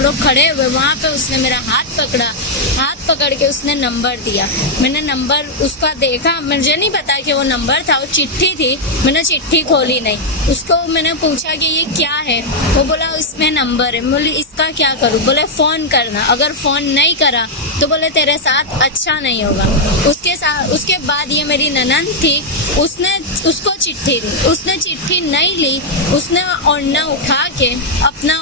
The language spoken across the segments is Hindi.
हम लोग खड़े हुए, वहाँ पे उसने मेरा हाथ पकड़ के उसने नंबर दिया। मैंने नंबर उसका देखा, मुझे नहीं पता कि वो नंबर था, वो चिट्ठी थी। मैंने चिट्ठी खोली नहीं, उसको मैंने पूछा कि ये क्या है, वो बोला इसमें नंबर है। बोले इसका क्या करूँ? बोले फोन करना, अगर फोन नहीं करा तो बोले तेरे साथ अच्छा नहीं होगा। उसके बाद ये मेरी ननद थी, उसने उसको चिट्ठी दी, उसने चिट्ठी नहीं ली, उसने ओढ़ना उठा के अपना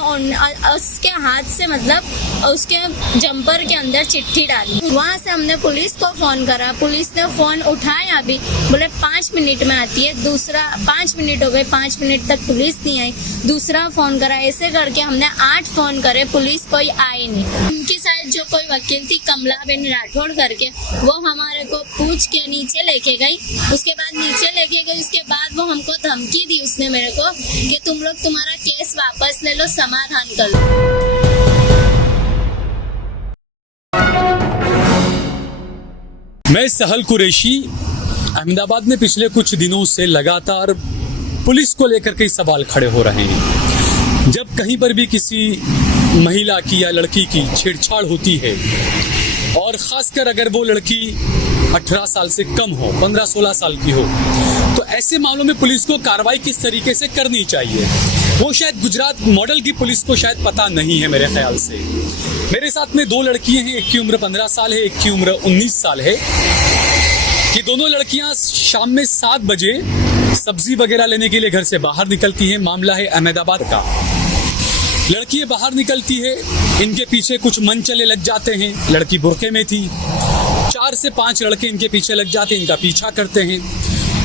उसके हाथ से मतलब उसके जंपर के अंदर चिट्ठी डाली। वहाँ से हमने पुलिस को फोन करा, पुलिस ने फोन उठाया भी, बोले 5 मिनट में आती है। दूसरा 5 मिनट हो गए, 5 मिनट तक पुलिस नहीं आई। दूसरा फोन करा, ऐसे करके हमने 8 फोन करे, पुलिस कोई आई नहीं। उनकी साइड जो कोई वकील थी कमलाबेन राठौड़ करके, वो हमारे को पूछ के नीचे लेके गई। उसके बाद वो हमको धमकी दी उसने मेरे को कि तुम लोग तुम्हारा केस वापस ले लो, समाधान कर लो। मैं सहल कुरैशी। अहमदाबाद में पिछले कुछ दिनों से लगातार पुलिस को लेकर कई सवाल खड़े हो रहे हैं। जब कहीं पर भी किसी महिला की या लड़की की छेड़छाड़ होती है, और खासकर अगर वो लड़की 18 साल से कम हो, 15-16 साल की हो, तो ऐसे मामलों में पुलिस को कार्रवाई किस तरीके से करनी चाहिए, वो शायद गुजरात मॉडल की पुलिस को शायद पता नहीं है मेरे ख्याल से। मेरे साथ में 2 लड़कियां हैं, एक की उम्र 15 साल है, एक की उम्र 19 साल है। ये दोनों लड़कियां शाम में 7 बजे सब्जी वगैरह लेने के लिए घर से बाहर निकलती हैं। मामला है अहमदाबाद का। लड़की बाहर निकलती है, इनके पीछे कुछ मन चले लग जाते हैं। लड़की बुर्के में थी, 4 से 5 लड़के इनके पीछे लग जाते हैं, इनका पीछा करते हैं।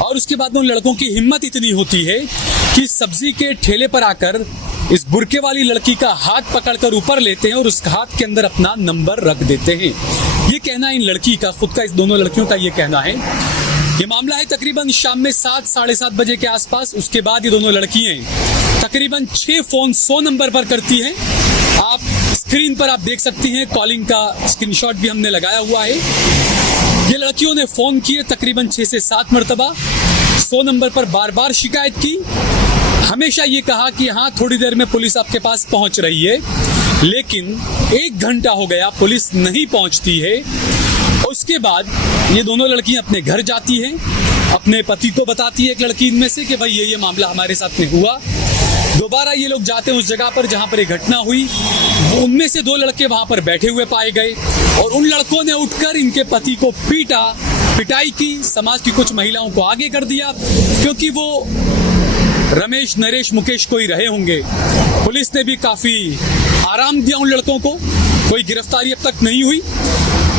और उसके बाद में उन लड़कों की हिम्मत इतनी होती है कि सब्जी के ठेले पर आकर इस बुर्के वाली लड़की का हाथ पकड़कर ऊपर लेते हैं और उस हाथ के अंदर अपना नंबर रख देते हैं। ये कहना है इन लड़की का, खुद का, इस दोनों लड़कियों का ये कहना है। ये मामला है तकरीबन शाम में 7 साढ़े 7 बजे के आसपास। उसके बाद ये दोनों लड़कियां तकरीबन 6 फोन 100 नंबर पर करती हैं। आप स्क्रीन पर आप देख सकती हैं, कॉलिंग का स्क्रीनशॉट भी हमने लगाया हुआ है। ये लड़कियों ने फोन किए तकरीबन 6 से 7 मरतबा, 100 नंबर पर बार बार शिकायत की। हमेशा ये कहा कि हाँ थोड़ी देर में पुलिस आपके पास पहुंच रही है, लेकिन 1 घंटा हो गया, पुलिस नहीं पहुंचती है। उसके बाद ये दोनों लड़कियां अपने घर जाती हैं, अपने पति को बताती है एक लड़की इनमें से कि भाई ये मामला हमारे साथ में हुआ। दोबारा ये लोग जाते हैं उस जगह पर जहां पर ये घटना हुई। उनमें से 2 लड़के वहां पर बैठे हुए पाए गए और उन लड़कों ने उठकर इनके पति को पिटाई की। समाज की कुछ महिलाओं को आगे कर दिया, क्योंकि वो रमेश, नरेश, मुकेश कोई रहे होंगे। पुलिस ने भी काफी आराम दिया उन लड़कों को, कोई गिरफ्तारी अब तक नहीं हुई।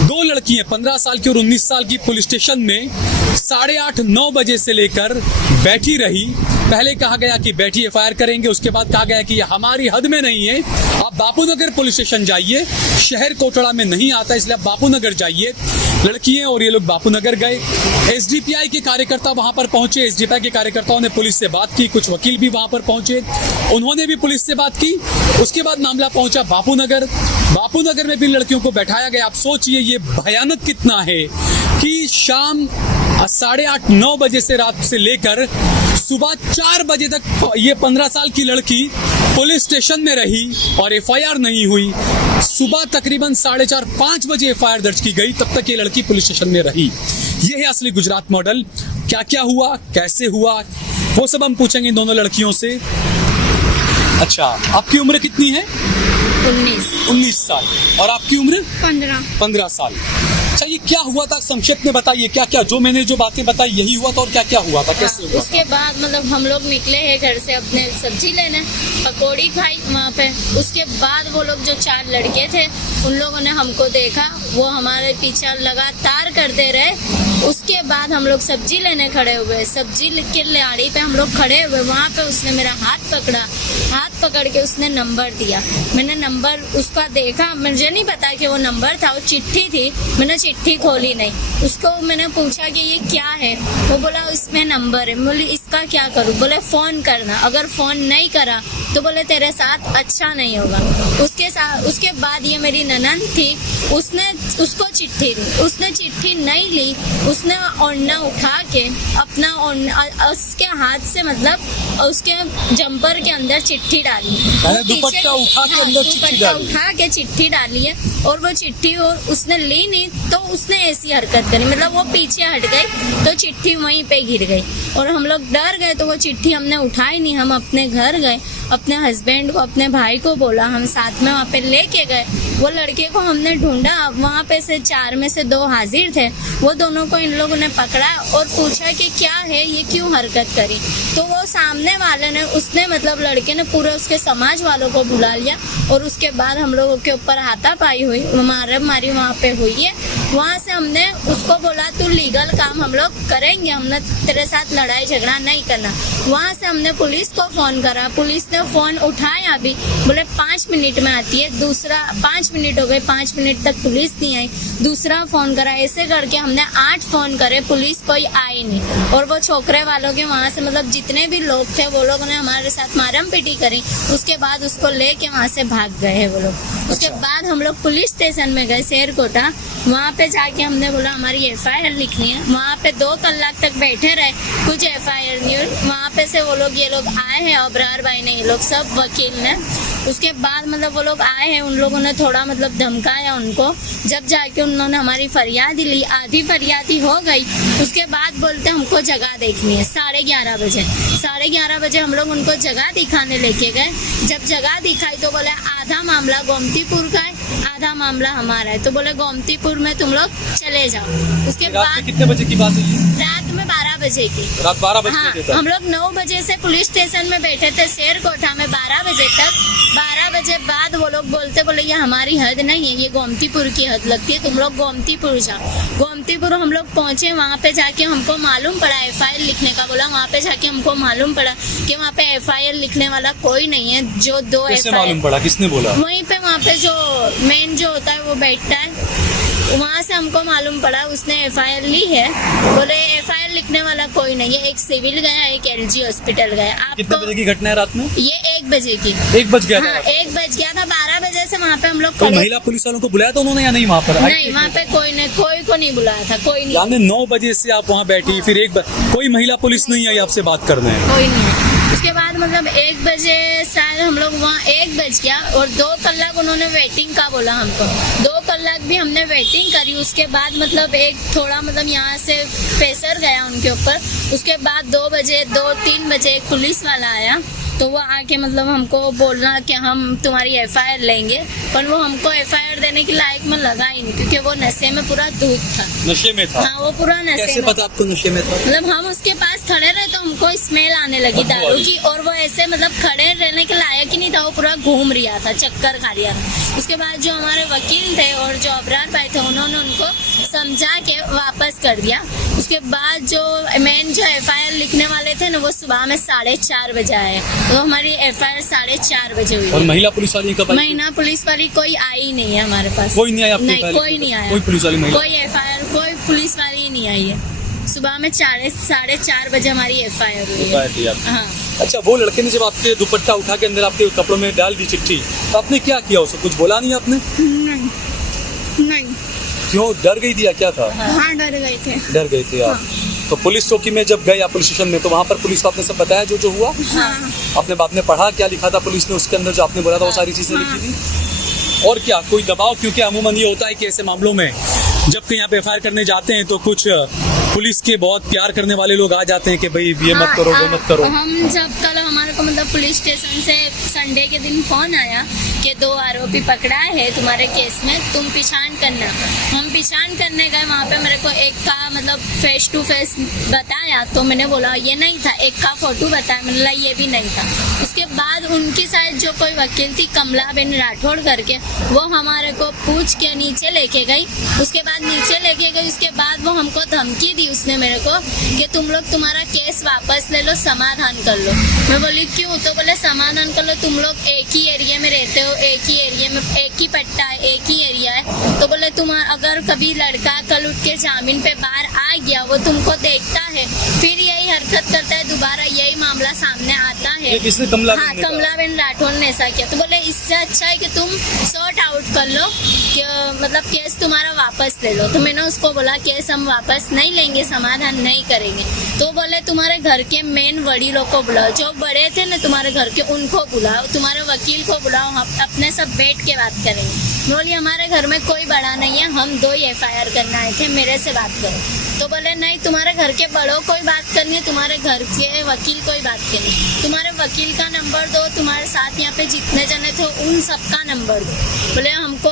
2 लड़कियां 15 साल की और 19 साल की पुलिस स्टेशन में 8:30-9 बजे से लेकर बैठी रही। पहले कहा गया कि बैठी एफआईआर करेंगे, उसके बाद कहा गया कि ये हमारी हद में नहीं है, आप बापूनगर पुलिस स्टेशन जाइए, शहर कोटड़ा में नहीं आता, इसलिए आप बापूनगर जाइए। लड़कियां और ये लोग बापूनगर गए। एसडीपीआई के कार्यकर्ता वहां पर पहुंचे, एसडीपीआई के कार्यकर्ताओं ने पुलिस से बात की, कुछ वकील भी वहां पर पहुंचे, उन्होंने भी पुलिस से बात की। उसके बाद मामला पहुंचा बापूनगर में भी लड़कियों को बैठाया गया। आप सोचिए ये भयानक कितना है कि शाम 8:30-9 बजे से रात से लेकर सुबह 4 बजे तक ये 15 साल की लड़की पुलिस स्टेशन में रही और एफआईआर नहीं हुई। सुबह तकरीबन 4:30-5 बजे एफआईआर दर्ज की गई, तब तक ये लड़की पुलिस स्टेशन में रही। ये है असली गुजरात मॉडल। क्या क्या हुआ, कैसे हुआ, वो सब हम पूछेंगे इन दोनों लड़कियों से। अच्छा, आपकी उम्र कितनी है? 19 साल। और आपकी उम्र? 15 साल। अच्छा, ये क्या हुआ था संक्षेप में बताइए, क्या क्या जो मैंने जो बातें बताई यही हुआ था और क्या क्या हुआ था, कैसे हुआ? उसके बाद मतलब हम लोग निकले हैं घर से अपने सब्जी लेने, पकौड़ी खाई वहाँ पे। उसके बाद वो लोग जो 4 लड़के थे उन लोगों ने हमको देखा, वो हमारे पीछे लगातार करते रहे। उसके बाद हम लोग सब्जी लेने खड़े हुए, सब्जी के लाड़ी पे हम लोग खड़े हुए, वहाँ पे उसने मेरा हाथ पकड़ के उसने नंबर दिया। मैंने नंबर उसका देखा, मुझे नहीं पता कि वो नंबर था, वो चिट्ठी थी। मैंने चिट्ठी खोली नहीं, उसको मैंने पूछा कि ये क्या है, वो बोला इसमें नंबर है। बोली इसका उसका क्या करूँ? बोले फ़ोन करना, अगर फ़ोन नहीं करा तो बोले तेरे साथ अच्छा नहीं होगा। उसके बाद ये मेरी ननद थी, उसने उसको चिट्ठी दी, उसने चिट्ठी नहीं ली, उसने ओढ़ना उठा के अपना उसके हाथ से मतलब उसके जंपर के अंदर चिट्ठी डाली, दुपट्टा उठा के अंदर चिट्ठी डाली, उठा के चिट्ठी डाली है। और वो चिट्ठी उसने ली नहीं तो उसने ऐसी हरकत करी, मतलब वो पीछे हट गई तो चिट्ठी वहीं पे गिर गई और हम लोग डर गए। तो वो चिट्ठी हमने उठाई नहीं, हम अपने घर गए, अपने हस्बैंड को अपने भाई को बोला, हम साथ में वहाँ पे लेके गए। वो लड़के को हमने ढूंढा, वहाँ पे से 4 में से 2 हाजिर थे, वो दोनों को इन लोगों ने पकड़ा और पूछा कि क्या है, ये क्यों हरकत करी। तो वो सामने वाले ने, उसने मतलब लड़के ने पूरे उसके समाज वालों को बुला लिया और उसके बाद हम लोगों के ऊपर हाथापाई हुई, मारी वहाँ पे हुई है। वहाँ से हमने उसको बोला तू लीगल काम हम लोग करेंगे, हमने तेरे साथ लड़ाई झगड़ा नहीं करना। वहाँ से हमने पुलिस को फोन करा, पुलिस ने फोन उठाया, अभी बोले 5 मिनट में आती है। दूसरा 5 मिनट हो गए, 5 मिनट तक पुलिस नहीं आई, दूसरा फोन करा, ऐसे करके हमने 8 फोन करे, पुलिस कोई आई नहीं। और वो छोकरे वालों के वहाँ से मतलब जितने भी लोग थे वो लोगों ने हमारे साथ मारम पीटी करी। उसके बाद उसको लेके वहाँ से भाग गए हैं वो लोग। उसके बाद हम लोग पुलिस स्टेशन में गए शेरकोटा, वहाँ पे जाके हमने बोला हमारी FIR लिखनी है। वहाँ पे 2 कलाक तक बैठे रहे, कुछ FIR नहीं हुई। वहाँ पे से वो लोग, ये लोग आए हैं, अबरार भाई ने, ये लोग सब वकील ने। उसके बाद मतलब वो लोग आए हैं, उन लोगों ने थोड़ा मतलब धमकाया उनको, जब जाके उन्होंने हमारी फरियादी ली, आधी फरियादी हो गई। उसके बाद बोलते हमको जगह देखनी है 11:30 बजे। 11:30 बजे हम लोग उनको जगह दिखाने लेके गए। जब जगह दिखाई तो बोले आधा मामला गोमतीपुर का है, आधा मामला हमारा है। तो बोले गोमतीपुर में तुम लोग चले जाओ। उसके बाद कितने बजे की बात है ये? रात में 12 बजे की, रात 12 बजे। हाँ, हम लोग 9 बजे से पुलिस स्टेशन में बैठे थे शेरकोटा में 12 बजे तक। 12 बजे बाद वो लोग बोले ये हमारी हद नहीं है, ये गोमतीपुर की हद लगती है, तुम लोग गोमतीपुर जाओ। गोमतीपुर हम लोग पहुंचे, वहाँ पे जाके हमको मालूम पड़ा FIR लिखने का बोला। वहाँ पे जाके हमको मालूम पड़ा कि वहाँ पे FIR लिखने वाला कोई नहीं है। जो 2 कैसे FIR मालूम पड़ा, किसने बोला? वहीं पे वहाँ पे जो मेन जो होता है वो बैठता है, वहाँ से हमको मालूम पड़ा उसने FIR ली है। बोले FIR लिखने वाला कोई नहीं है, एक सिविल गया, एक LG हॉस्पिटल गया। कितने बजे की घटना है रात में? ये 1 बजे की। 1 बज गया था? हाँ, 1 बज गया था। 12 बजे से वहाँ पे हम लोग तो खड़े। महिला पुलिस वालों को बुलाया था उन्होंने या नहीं वहाँ पर? नहीं, वहाँ पे कोई को नहीं बुलाया था, कोई नहीं। यानी 9 बजे से आप वहाँ बैठी, फिर कोई महिला पुलिस नहीं आई आपसे बात करने? कोई नहीं है। उसके बाद मतलब 1 बजे शायद हम लोग वहाँ 1 बज गया और 2 कलाक उन्होंने वेटिंग का बोला हमको। 2 कलाक भी हमने वेटिंग करी। उसके बाद मतलब एक थोड़ा मतलब यहाँ से प्रेशर गया उनके ऊपर। उसके बाद 2 बजे 2-3 बजे एक पुलिस वाला आया, तो वो आके मतलब हमको बोलना कि हम तुम्हारी FIR लेंगे, पर वो हमको FIR देने के लायक में लगा ही नहीं, क्योंकि वो नशे में पूरा धूप था। नशे में था? हाँ, वो पूरा नशे कैसे में। पता आपको नशे में था? मतलब हम उसके पास खड़े रहे तो हमको स्मेल आने लगी दारू की, और वो ऐसे मतलब खड़े रहने के लायक ही नहीं था, वो पूरा घूम रहा था, चक्कर खा रहा था। उसके बाद जो हमारे वकील थे और जो अबरार भाई थे, उन्होंने उनको समझा के वापस कर दिया। उसके बाद जो मेन जो FIR लिखने वाले थे ना, वो सुबह में 4:30 बजे आए, तो हमारी FIR 4:30 बजे हुई। और महिला पुलिस वाली कब आई? महिला पुलिस वाली कोई आई नहीं है हमारे पास। कोई नहीं आया आपके? नहीं, कोई नहीं आया। कोई पुलिस वाली महिला? कोई FIR, कोई पुलिस वाली नहीं आई है। सुबह में 4:30 बजे हमारी FIR हुई है। हाँ। अच्छा, वो लड़के ने जब आपके दुपट्टा उठा के अंदर आपके कपड़ों में डाल दी चिट्ठी, तो आपने क्या किया? उसको कुछ बोला नहीं आपने? नहीं। क्यों, डर गई थी या क्या था? हाँ, डर गए थे। डर गई थी आप? तो पुलिस चौकी में जब गए आप पुलिस स्टेशन में, तो वहाँ पर पुलिस को आपने सब बताया जो हुआ? हाँ। आपने बाद में पढ़ा क्या लिखा था पुलिस ने उसके अंदर, जो आपने बोला था वो सारी चीजें लिखी थी? और क्या कोई दबाव? क्योंकि अमूमन ये होता है कि ऐसे मामलों में जब कहीं आप FIR करने जाते हैं तो कुछ पुलिस के बहुत प्यार करने वाले लोग आ जाते हैं कि भाई ये मत करो, वो मत करो। हम जब कल हमारे को मतलब पुलिस स्टेशन से संडे के दिन फोन आया कि 2 आरोपी पकड़ा है तुम्हारे केस में, तुम पहचान करना। हम पहचान करने गए, वहाँ पे मेरे को एक का मतलब फेस टू फेस बताया, तो मैंने बोला ये नहीं था। एक का फोटो बताया, मैंने बोला ये भी नहीं था। उसके बाद उनकी साइड जो कोई वकील थी कमला बेन राठौड़ करके, वो हमारे को पूछ के नीचे लेके गई। उसके बाद नीचे लेके गई, उसके बाद वो हमको धमकी दी उसने मेरे को कि तुम लोग तुम्हारा केस वापस ले लो, समाधान कर लो। मैं बोली क्यों? तो बोले समाधान कर लो, तुम लोग एक ही एरिया में रहते हो, एक ही एरिया में एक ही पट्टा है, एक ही एरिया है। तो बोले तुम अगर कभी लड़का कल उठ के जामीन पे बाहर आ गया, वो तुमको देखता है, फिर यही हरकत करता है, दोबारा यही मामला सामने आता है। ये किसने? कमलाबेन हाँ, ने कहा? कमलाबेन राठौर ने ऐसा किया। तो बोले इससे अच्छा है कि तुम सॉर्ट आउट कर लो, कि मतलब केस तुम्हारा वापस ले लो। तो मैंने उसको बोला केस हम वापस नहीं लेंगे, समाधान नहीं करेंगे। तो बोले तुम्हारे घर के मेन वडीलों को बुलाओ, जो बड़े थे ना तुम्हारे घर के, उनको बुलाओ, तुम्हारे वकील को बुलाओ, हम अपने सब बैठ के बात करेंगे। बोली हमारे घर में कोई बड़ा नहीं है, हम 2 ही FIR करना आए थे, मेरे से बात करो। तो बोले नहीं, तुम्हारे घर के बड़ों को ही बात करनी है, तुम्हारे घर के वकील को ही बात करनी है। तुम्हारे वकील का नंबर दो, तुम्हारे साथ यहाँ पे जितने जने थे उन सबका नंबर दो। बोले हमको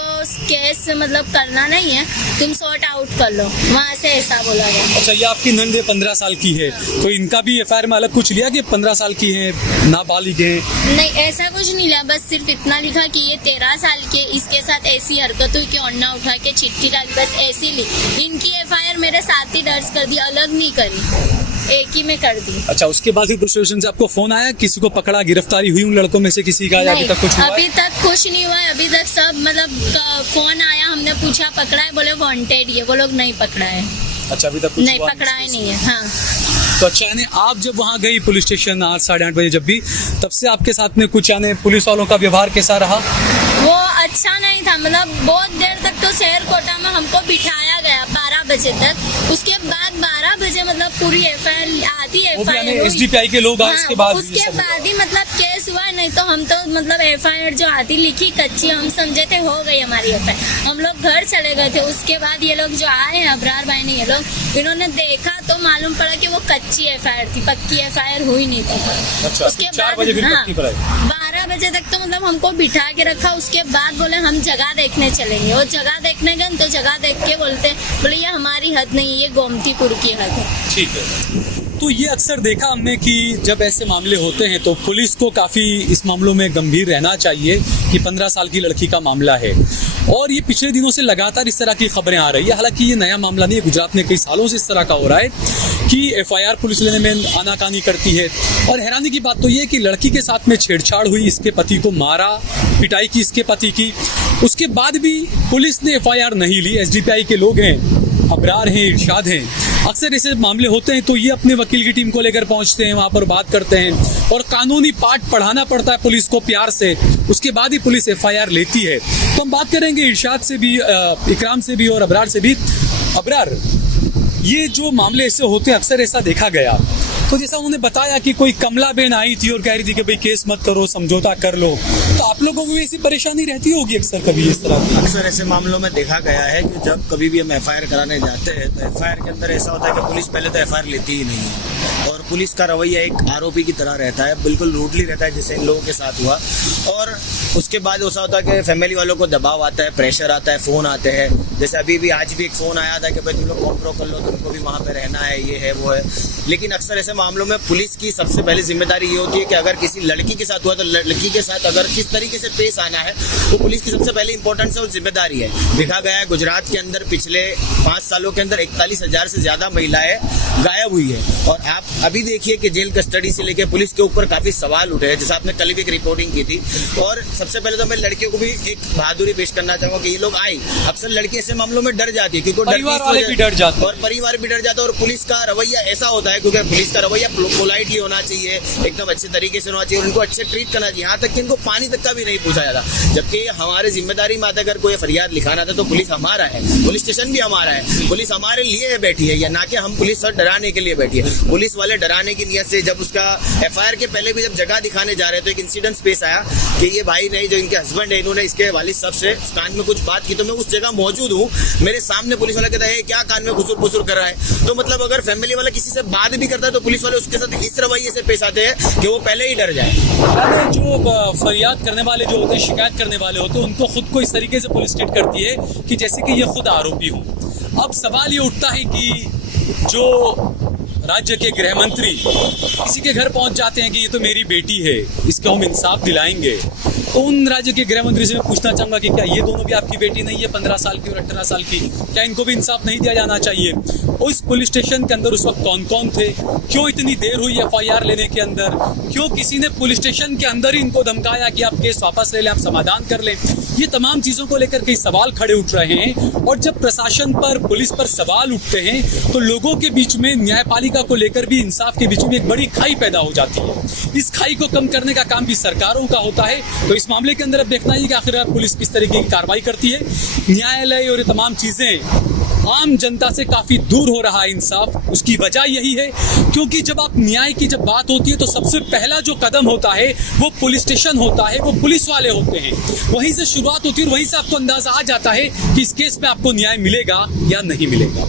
केस मतलब करना नहीं है, तुम सॉर्ट आउट कर लो। वहाँ से ऐसा बोला गया। अच्छा, ये आपकी नंद 15 साल की है, तो इनका भी FIR में अलग कुछ लिया कि 15 साल की है, नाबालिग है? नहीं, ऐसा कुछ नहीं लिया, बस सिर्फ इतना लिखा कि ये 13 साल के, इसके साथ ऐसी हरकत हुई कि ओढ़ना उठा के चिट्ठी डाली, बस ऐसी ली। इनकी FIR मेरे साथ ही दर्ज कर दी, अलग नहीं करी, एक ही में कर दी। अच्छा, उसके बाद फिर पुलिस स्टेशन से आपको फोन आया, किसी को पकड़ा, गिरफ्तारी हुई उन लड़कों में से किसी का? अभी तक कुछ हुआ है? अभी तक कुछ नहीं हुआ है। अभी तक सब मतलब फोन आया, हमने पूछा पकड़ा है, बोले वांटेड है, वो लोग नहीं पकड़ा है। अच्छा, अभी तक कुछ नहीं हुआ पकड़ा है, नहीं है। हाँ, तो अच्छा, यानी आप जब वहाँ गई पुलिस स्टेशन 8 साढ़े 8 बजे जब भी, तब से आपके साथ में कुछ यानी पुलिस वालों का व्यवहार कैसा रहा? वो अच्छा नहीं था, मतलब बहुत देर तक तो शहर कोटा में हमको बिठाया गया 12 बजे तक। उसके बाद 12 बजे मतलब पूरी FIR आधी FIR SDPI के लोग आए उसके बाद? उसके बाद ही मतलब केस हुआ। नहीं तो हम तो मतलब FIR जो आधी लिखी कच्ची, हम समझे थे हो गई हमारी FIR, हम लोग घर चले गए थे। उसके बाद ये लोग जो आए हैं, अबरार भाई ने, ये लोग इन्होंने देखा तो मालूम पड़ा कि वो कच्ची FIR थी, पक्की FIR हुई नहीं थी। अच्छा, उसके 4 बजे फिर पक्की कराई? 12 बजे तक तो मतलब हमको बिठा के रखा। उसके बाद बोले हम जगह देखने चलेंगे। वो जगह देखने गए तो जगह देख के बोले ये हमारी हद नहीं, ये गोमतीपुर की हद है। ठीक है। तो ये अक्सर देखा हमने कि जब ऐसे मामले होते हैं तो पुलिस को काफ़ी इस मामलों में गंभीर रहना चाहिए कि 15 साल की लड़की का मामला है, और ये पिछले दिनों से लगातार इस तरह की खबरें आ रही है। हालांकि ये नया मामला नहीं है, गुजरात में कई सालों से इस तरह का हो रहा है कि FIR पुलिस लेने में आनाकानी करती है। और हैरानी की बात तो ये है कि लड़की के साथ में छेड़छाड़ हुई, इसके पति को मारा, पिटाई की इसके पति की, उसके बाद भी पुलिस ने FIR नहीं ली। SDPI के लोग हैं, अबरार हैं, इरशाद हैं, अक्सर ऐसे मामले होते हैं तो ये अपने वकील की टीम को लेकर पहुंचते हैं, वहां पर बात करते हैं और कानूनी पाठ पढ़ाना पड़ता है पुलिस को प्यार से, उसके बाद ही पुलिस FIR लेती है। तो हम बात करेंगे इरशाद से भी, इकराम से भी और अबरार से भी। अबरार, ये जो मामले ऐसे होते हैं, अक्सर ऐसा देखा गया, तो जैसा उन्होंने बताया कि कोई कमलाबेन आई थी और कह रही थी कि भाई केस मत करो, समझौता कर लो, तो आप लोगों को भी ऐसी परेशानी रहती होगी अक्सर कभी इस तरह की? अक्सर ऐसे मामलों में देखा गया है कि जब कभी भी हम FIR कराने जाते हैं तो FIR के अंदर ऐसा होता है कि पुलिस पहले तो FIR लेती ही नहीं है, और पुलिस का रवैया एक आरोपी की तरह रहता है, बिल्कुल रूडली रहता है, जैसे इन लोगों के साथ हुआ। और उसके बाद ऐसा होता है कि फैमिली वालों को दबाव आता है, प्रेशर आता है, फ़ोन आते हैं। जैसे अभी भी आज भी एक फ़ोन आया था कि भाई तुम लोग कॉम्प्रो कर लो, तुमको भी वहाँ पे रहना है, ये है वो है। लेकिन अक्सर ऐसे मामलों में पुलिस की सबसे पहले जिम्मेदारी ये होती है कि अगर किसी लड़की के साथ हुआ तो लड़की के साथ अगर किस तरीके से पेश आना है, तो पुलिस की सबसे पहले इंपॉर्टेंस है और जिम्मेदारी है। देखा गया है गुजरात के अंदर पिछले 5 सालों के अंदर 41,000 से ज़्यादा महिलाएं गायब हुई है, और आप अभी देखिए कि जेल कस्टडी से लेकर पुलिस के ऊपर काफ़ी सवाल उठे हैं, जैसे आपने कल भी एक रिपोर्टिंग की थी। और सबसे पहले तो मैं लड़कियों को भी एक बहादुरी पेश करना चाहूँगा कि ये लोग आई, अक्सर लड़की ऐसे मामलों में डर जाती है, क्योंकि परिवार वाले भी डर जाते हैं और परिवार भी डर जाता है, और पुलिस का रवैया ऐसा होता है, क्योंकि पुलिस का रवैया पोलाइटली होना चाहिए, एकदम अच्छे तरीके से होना चाहिए, और उनको अच्छे ट्रीट करना चाहिए, यहाँ तक कि इनको पानी तक का भी नहीं पूछा जाता। जबकि हमारे जिम्मेदारी में आता है, अगर कोई फरियाद लिखाना था तो पुलिस हमारा है, पुलिस स्टेशन भी हमारा है, पुलिस हमारे लिए बैठी है, या ना कि हम पुलिस सर डराने के लिए बैठी है। पुलिस वाले डराने की नियत से जब उसका FIR के पहले भी जब जगह दिखाने जा रहे थे, तो एक इंसिडेंट पेश आया कि ये भाई नहीं, जो इनके हस्बैंड है, इन्होंने इसके वालिद साहब से कान में कुछ बात की, तो मैं उस जगह मौजूद हूँ, मेरे सामने पुलिस वाला कहता है क्या कान में खुसुर फुसुर कर रहा है। तो मतलब अगर फैमिली वाला किसी से बात भी करता है तो पुलिस वाले उसके साथ इस रवैये से पेश आते हैं कि वो पहले ही डर जाए। जो फरियाद करने वाले जो होते हैं, शिकायत करने वाले होते हैं, उनको खुद को इस तरीके से पुलिस ट्रीट करती है कि जैसे कि ये खुद आरोपी हो। अब सवाल ये उठता है कि जो राज्य के गृह मंत्री किसी के घर पहुंच जाते हैं कि ये तो मेरी बेटी है, इसको हम इंसाफ दिलाएंगे, तो उन राज्य के गृह मंत्री से मैं पूछना चाहूंगा कि क्या ये दोनों भी आपकी बेटी नहीं है, 15 साल की और 18 साल की? क्या इनको भी इंसाफ नहीं दिया जाना चाहिए? उस पुलिस स्टेशन के अंदर उस वक्त कौन कौन थे? क्यों इतनी देर हुई FIR लेने के अंदर? क्यों किसी ने पुलिस स्टेशन के अंदर ही इनको धमकाया कि आप केस वापस ले लें, आप समाधान कर लें? ये तमाम चीजों को लेकर कई सवाल खड़े उठ रहे हैं। और जब प्रशासन पर, पुलिस पर सवाल उठते हैं तो लोगों के बीच में, न्यायपालिका को लेकर भी, इंसाफ के बीच में एक बड़ी खाई पैदा हो जाती है। इस खाई को कम करने का काम भी सरकारों का होता है। तो इस मामले के अंदर अब देखना है कि आखिर पुलिस किस तरीके की कार्रवाई करती है। न्यायालय और ये तमाम चीजें, आम जनता से काफी दूर हो रहा है इंसाफ। उसकी वजह यही है क्योंकि जब आप न्याय की जब बात होती है तो सबसे पहला जो कदम होता है वो पुलिस स्टेशन होता है, वो पुलिस वाले होते हैं। वहीं से शुरुआत होती है और वहीं से आपको अंदाजा आ जाता है कि इस केस में आपको न्याय मिलेगा या नहीं मिलेगा।